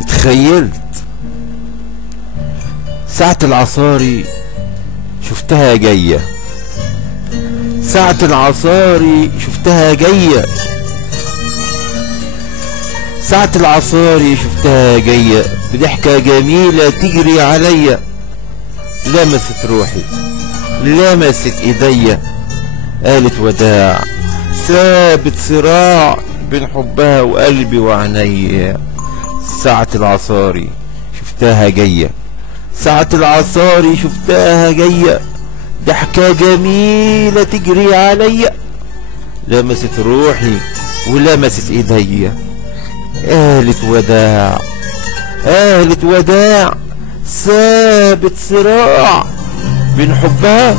اتخيلت ساعة العصاري شفتها جاية، ساعة العصاري شفتها جاية، ساعة العصاري شفتها جاية بضحكة جميلة تجري عليا، لمست روحي لمست ايديا، قالت وداع، ثابت صراع بين حبها وقلبي وعينيا. ساعة العصاري شفتها جاية، ساعة العصاري شفتها جاية، ضحكة جميلة تجري عليا، لمست روحي ولمست ايديا، قالت وداع، قالت وداع، ثابت صراع بين حبها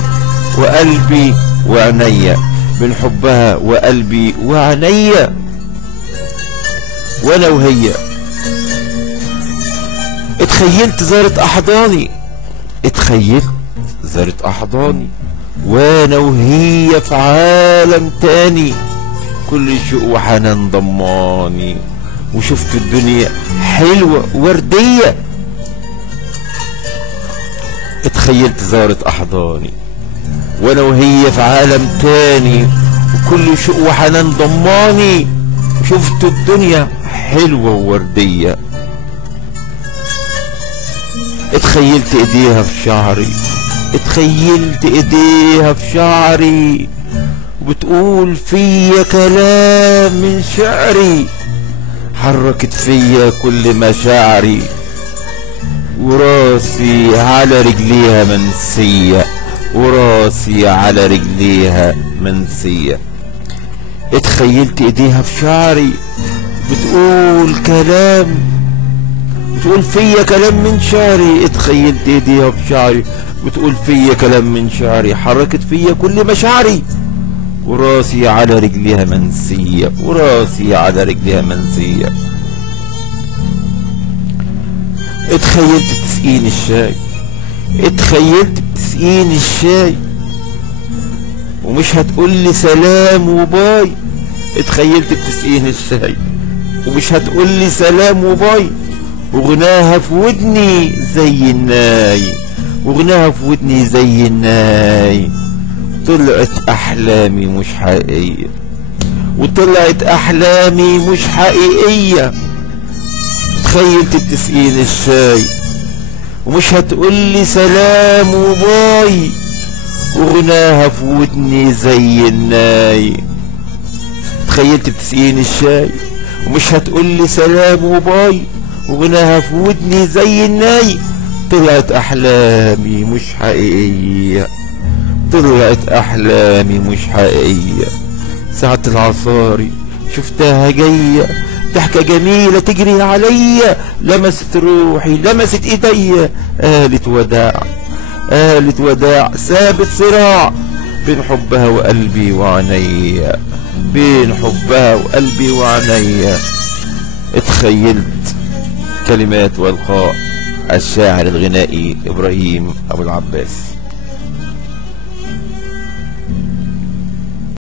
وقلبي وعينيا، بين حبها وقلبي وعينيا. وانا وهي اتخيلت زارت احضاني، اتخيلت زارت احضاني، وانا وهي في عالم تاني، كل شوق وحنان ضماني، وشفت الدنيا حلوة وردية. اتخيلت زارت احضاني وانا وهي في عالم تاني، وكل شوق وحنان ضماني، وشفت الدنيا حلوة ووردية. اتخيلت ايديها في شعري، اتخيلت ايديها في شعري، وبتقول فيا كلام من شعري، حركت فيا كل مشاعري، وراسي على رجليها منسية، وراسي على رجليها منسية. اتخيلت ايديها في شعري بتقول كلام، بتقول فيا كلام من شعري، اتخيلت ايديها في شعري بتقول فيا كلام من شعري، حركت فيا كل مشاعري، وراسي على رجليها منسية، وراسي على رجليها منسية. اتخيلت بتسقيني الشاي، اتخيلت بتسقيني الشاي، ومش هتقولي سلام وباي، اتخيلت بتسقيني الشاي ومش هتقولي سلام وباي، وغناها في ودني زي الناي، وغناها في ودني زي الناي. طلعت احلامي مش حقيقية، وطلعت احلامي مش حقيقية. تخيلت بتسقيني الشاي ومش هتقولي سلام وباي، وغناها في ودني زي الناي. تخيلت بتسقيني الشاي ومش هتقولي سلام وباي، وغناها في ودني زي الناي. طلعت احلامي مش حقيقية، طلعت احلامي مش حقيقية. ساعة العصاري شفتها جاية، ضحكة جميلة تجري عليا، لمست روحي لمست ايديا، قالت وداع، قالت وداع، ثابت صراع بين حبها وقلبي وعينيا، بين حبها وقلبي وعينيا. اتخيلت كلمات والقاء الشاعر الغنائي إبراهيم أبو العباس.